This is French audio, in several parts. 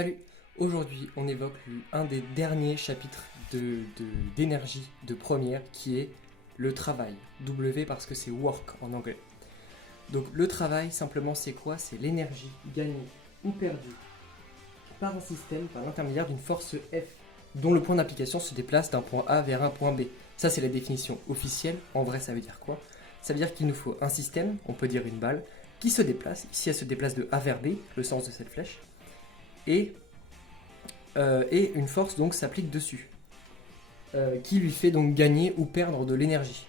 Salut! Aujourd'hui, on évoque un des derniers chapitres d'énergie de première qui est le travail. W parce que c'est work en anglais. Donc le travail, simplement, c'est quoi? C'est l'énergie gagnée ou perdue par un système par l'intermédiaire d'une force F dont le point d'application se déplace d'un point A vers un point B. Ça, c'est la définition officielle. En vrai, ça veut dire quoi? Ça veut dire qu'il nous faut un système, on peut dire une balle, qui se déplace. Ici, elle se déplace de A vers B, le sens de cette flèche. Et une force donc s'applique dessus, qui lui fait donc gagner ou perdre de l'énergie.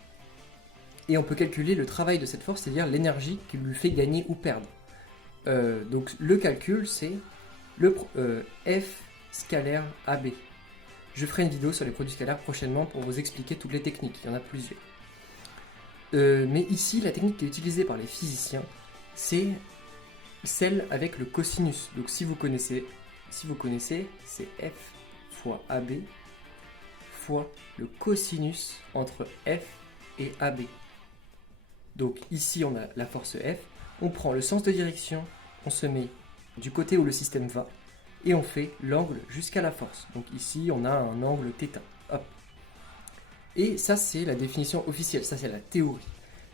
Et on peut calculer le travail de cette force, c'est-à-dire l'énergie qui lui fait gagner ou perdre. Donc le calcul, c'est le F scalaire AB. Je ferai une vidéo sur les produits scalaires prochainement pour vous expliquer toutes les techniques, il y en a plusieurs. Mais ici, la technique qui est utilisée par les physiciens, c'est celle avec le cosinus. Donc si vous connaissez, c'est F fois AB fois le cosinus entre F et AB. Donc ici, on a la force F, on prend le sens de direction, on se met du côté où le système va, et on fait l'angle jusqu'à la force. Donc ici, on a un angle θ. Hop. Et ça, c'est la définition officielle, ça c'est la théorie.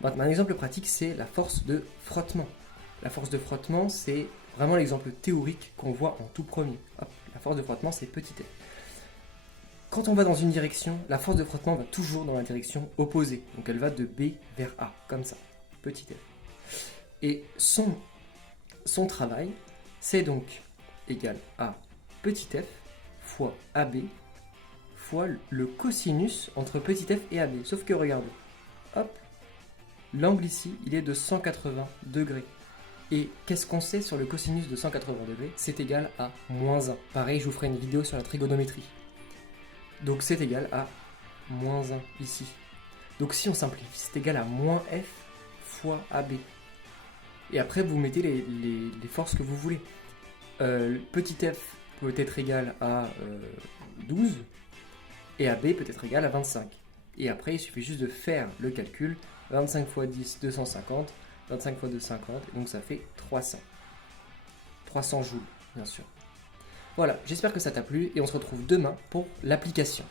Maintenant, un exemple pratique, c'est la force de frottement. La force de frottement, c'est vraiment l'exemple théorique qu'on voit en tout premier. Hop. La force de frottement, c'est petit f. Quand on va dans une direction, la force de frottement va toujours dans la direction opposée. Donc elle va de B vers A, comme ça, petit f. Et son travail, c'est donc égal à petit f fois AB fois le cosinus entre petit f et AB. Sauf que regardez, hop, l'angle ici, il est de 180 degrés. Et qu'est-ce qu'on sait sur le cosinus de 180 degrés? C'est égal à moins 1. Pareil, je vous ferai une vidéo sur la trigonométrie. Donc c'est égal à moins 1 ici. Donc si on simplifie, c'est égal à moins f fois AB. Et après, vous mettez les forces que vous voulez. Petit f peut être égal à 12 et AB peut être égal à 25. Et après, il suffit juste de faire le calcul. 25 fois 10, 250. 25 fois 2, 50. Et donc ça fait 300. 300 joules, bien sûr. Voilà, j'espère que ça t'a plu et on se retrouve demain pour l'application.